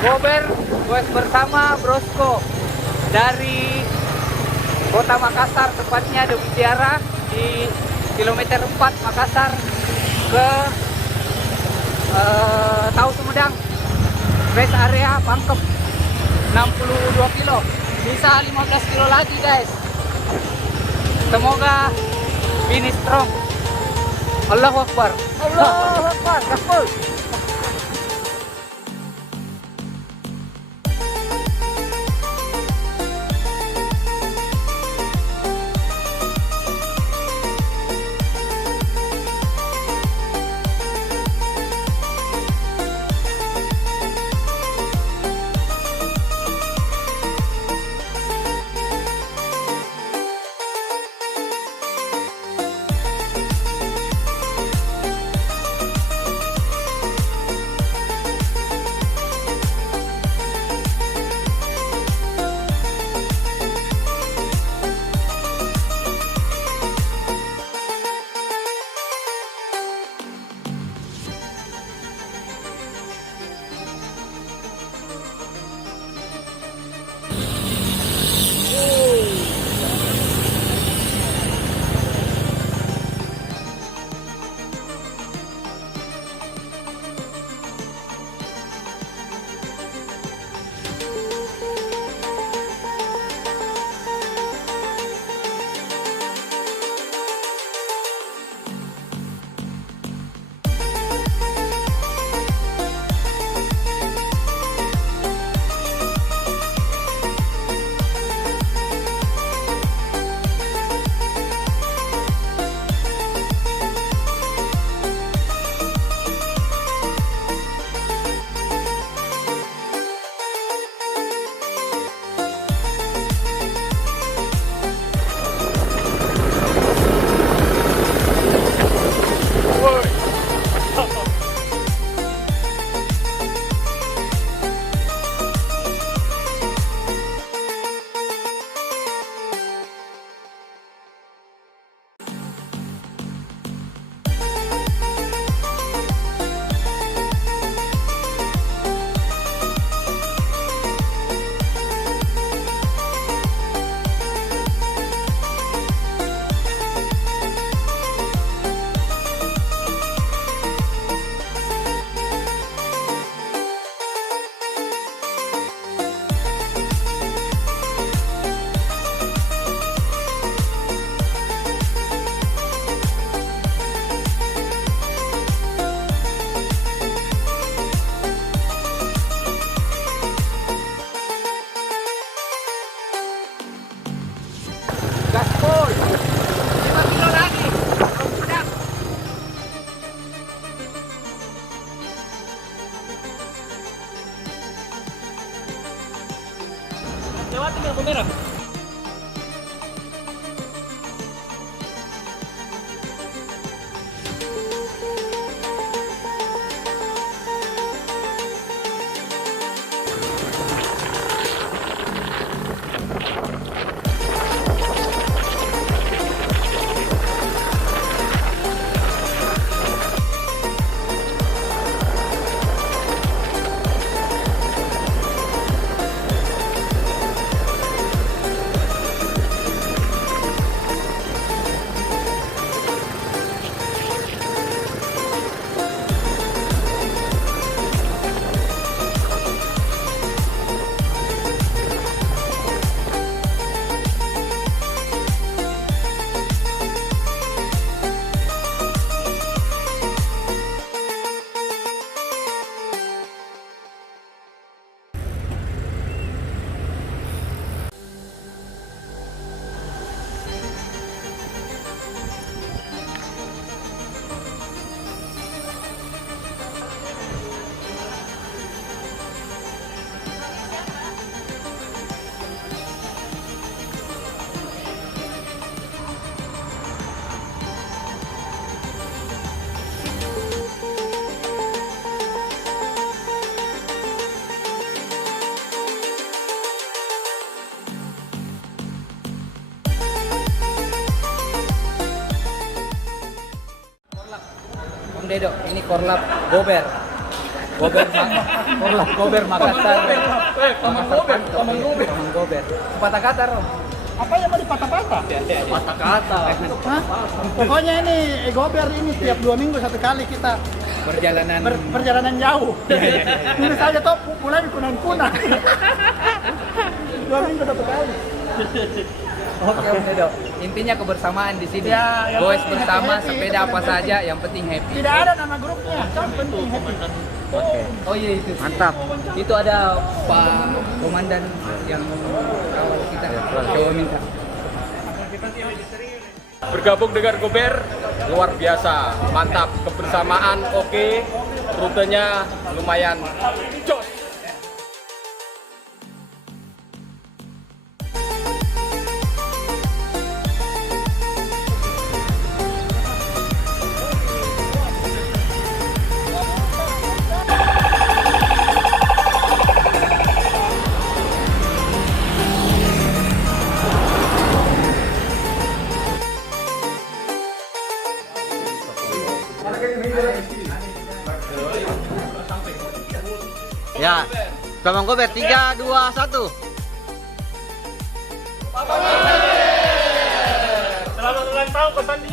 Gober Goes bersama Brosco dari Kota Makassar, tepatnya di Mutiara di kilometer 4 Makassar ke Tahu Sumedang. Rest area Pangkep 62 kilo. Bisa 15 kilo lagi guys. Semoga finish strong. Allahu Akbar. Allahu Akbar. Gaspol. Gaspol 5 kilo lagi. Sumedang. Lewatin lampu merah. Dedo, ini korlap Gober. Gober Makassar. Paman Gober. Patah kata Rom. Apa yang mau dipatah-patah? Patah kata. Hah? Pokoknya ini Gober ini tiap 2 minggu satu kali kita perjalanan jauh. Ini saja toh mulai kunang-kunang. 2 minggu satu kali. Oke dok. Intinya kebersamaan di sini. Ya, yang Boys penting bersama, happy, sepeda apa happy. saja, yang penting happy. Tidak ada nama grupnya, yang penting happy. Oke. Oh iya itu. Mantap. Itu ada Pak Komandan yang kawal kita. Coba minta. Bergabung dengan Gober luar biasa, mantap, kebersamaan oke, rutenya lumayan jos. Ya, Bang Gober 3, 2, 1. Selamat ulang tahun Ko Sandi.